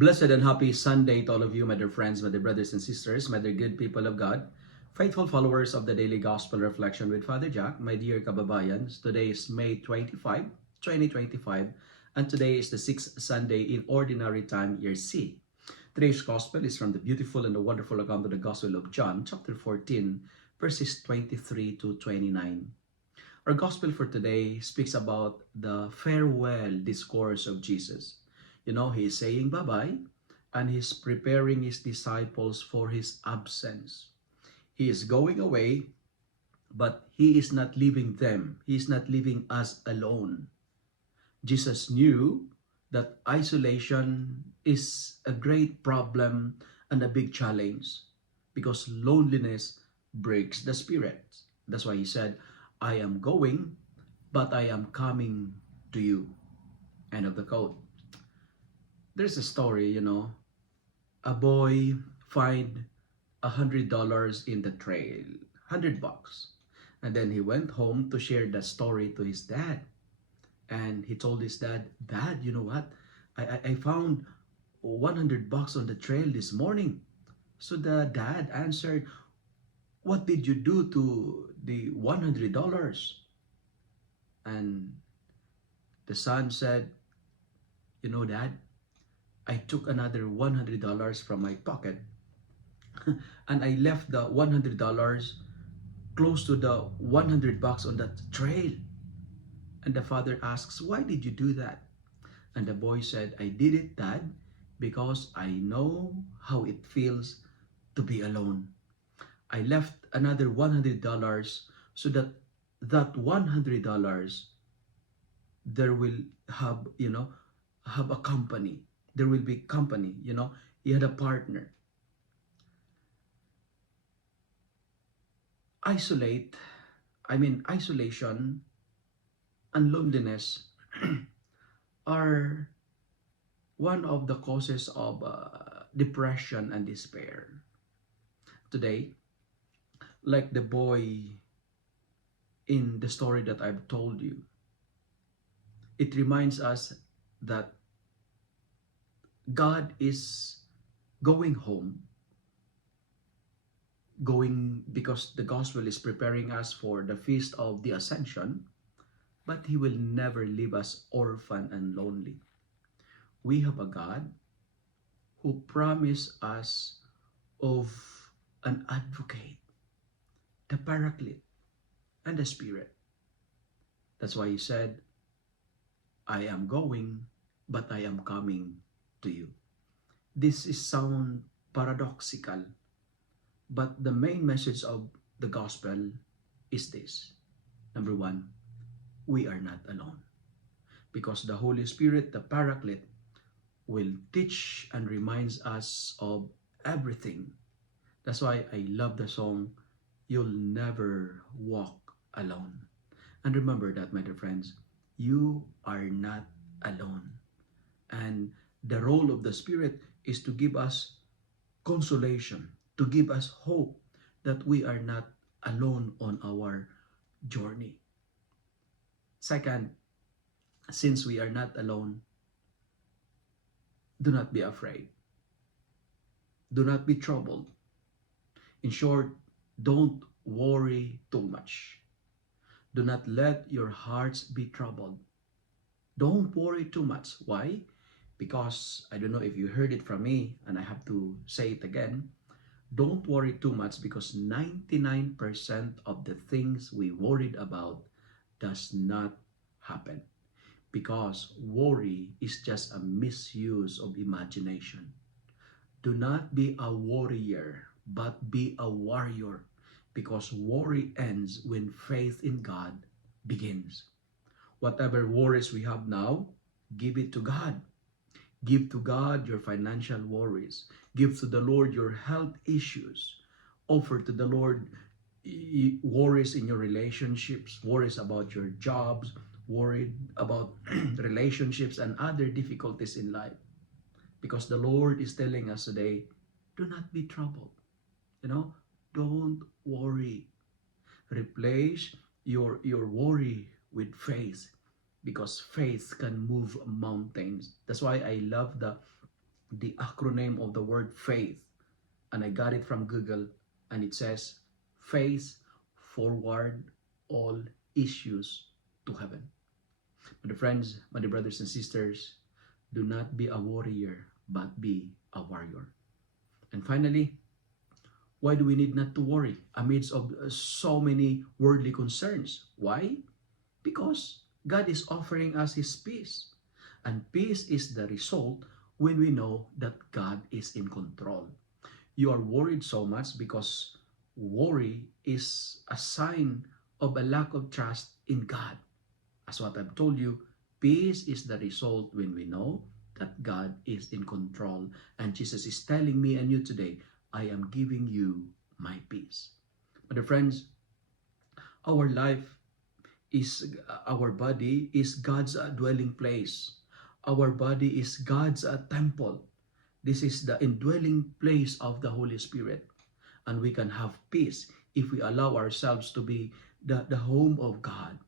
Blessed and happy Sunday to all of you, my dear friends, my dear brothers and sisters, my dear good people of God, faithful followers of the Daily Gospel Reflection with Father Jack, my dear kababayans. Today is May 25, 2025, and today is the 6th Sunday in Ordinary Time, Year C. Today's Gospel is from the beautiful and the wonderful account of the Gospel of John, chapter 14, verses 23 to 29. Our Gospel for today speaks about the farewell discourse of Jesus. He is saying bye-bye and he's preparing his disciples for his absence. He is going away, but he is not leaving them. He is not leaving us alone. Jesus knew that isolation is a great problem and a big challenge because loneliness breaks the spirit. That's why he said, I am going, but I am coming to you. End of the quote. There's a story, a boy find $100 in the trail, $100. And then he went home to share that story to his dad. And he told his dad, Dad, you know what? I found $100 on the trail this morning. So the dad answered, what did you do to the $100? And the son said, Dad, I took another $100 from my pocket and I left the $100 close to the $100 on that trail. And the father asks, why did you do that? And the boy said, I did it, Dad, because I know how it feels to be alone. I left another $100 so that $100 there will have a company. There will be company. He had a partner. Isolation and loneliness are one of the causes of depression and despair. Today, like the boy in the story that I've told you, it reminds us that God is going home, because the gospel is preparing us for the feast of the ascension, but he will never leave us orphan and lonely. We have a God who promised us of an advocate, the Paraclete, and the Spirit. That's why he said, I am going, but I am coming to you. This is sound paradoxical, but the main message of the gospel is this. Number one, we are not alone, because the Holy Spirit, the Paraclete, will teach and reminds us of everything. That's why I love the song, You'll Never Walk Alone. And remember that, my dear friends, you are not alone. And the role of the Spirit is to give us consolation, to give us hope that we are not alone on our journey. Second, since we are not alone, do not be afraid. Do not be troubled. In short, don't worry too much. Do not let your hearts be troubled. Don't worry too much. Why? Because, I don't know if you heard it from me, and I have to say it again, don't worry too much, because 99% of the things we worried about does not happen. Because worry is just a misuse of imagination. Do not be a warrior, but be a warrior, because worry ends when faith in God begins. Whatever worries we have now, give it to God. Give to God your financial worries. Give to the Lord your health issues. Offer to the Lord worries in your relationships, worries about your jobs, worried about relationships and other difficulties in life. Because the Lord is telling us today, do not be troubled. Don't worry. Replace your worry with faith, because faith can move mountains. That's why I love the the acronym of the word faith, and I got it from Google, and it says, faith forward all issues to heaven. My dear friends, my dear brothers and sisters, do not be a warrior, but be a warrior. And finally, why do we need not to worry amidst of so many worldly concerns? Why? Because God is offering us His peace. And peace is the result when we know that God is in control. You are worried so much because worry is a sign of a lack of trust in God. As what I've told you, peace is the result when we know that God is in control. And Jesus is telling me and you today, I am giving you my peace. My dear friends, our life is, our body is God's dwelling place. Our body is God's temple. This is the indwelling place of the Holy Spirit. And we can have peace if we allow ourselves to be the home of God.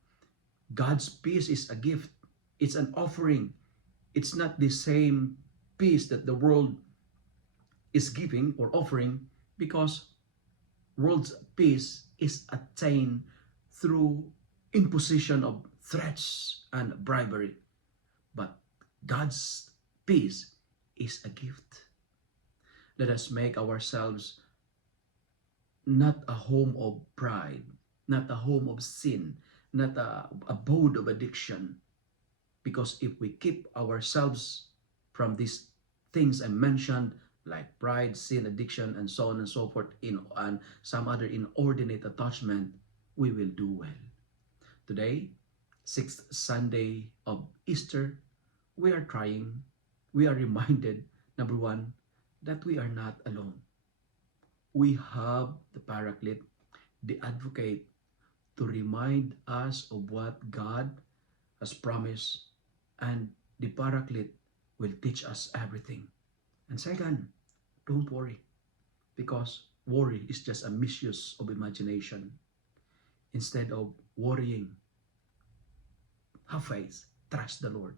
God's peace is a gift. It's an offering. It's not the same peace that the world is giving or offering, because world's peace is attained through imposition of threats and bribery. But God's peace is a gift. Let us make ourselves not a home of pride, not a home of sin, not a abode of addiction. Because if we keep ourselves from these things I mentioned, like pride, sin, addiction, and so on and so forth, and some other inordinate attachment, we will do well. Today, 6th Sunday of Easter, we are reminded, number one, that we are not alone. We have the Paraclete, the Advocate, to remind us of what God has promised, and the Paraclete will teach us everything. And second, don't worry, because worry is just a misuse of imagination. Instead of worrying, have faith, trust the Lord.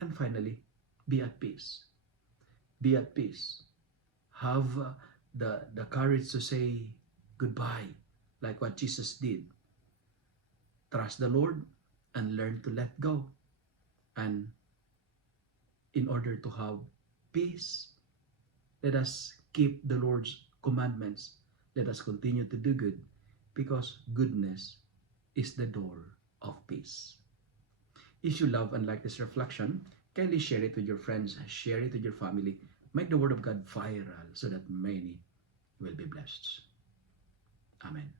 And finally, be at peace. Be at peace. Have the courage to say goodbye, like what Jesus did. Trust the Lord and learn to let go. And in order to have peace, let us keep the Lord's commandments. Let us continue to do good, because goodness is the door of peace. If you love and like this reflection, kindly share it with your friends, share it with your family. Make the word of God viral so that many will be blessed. Amen.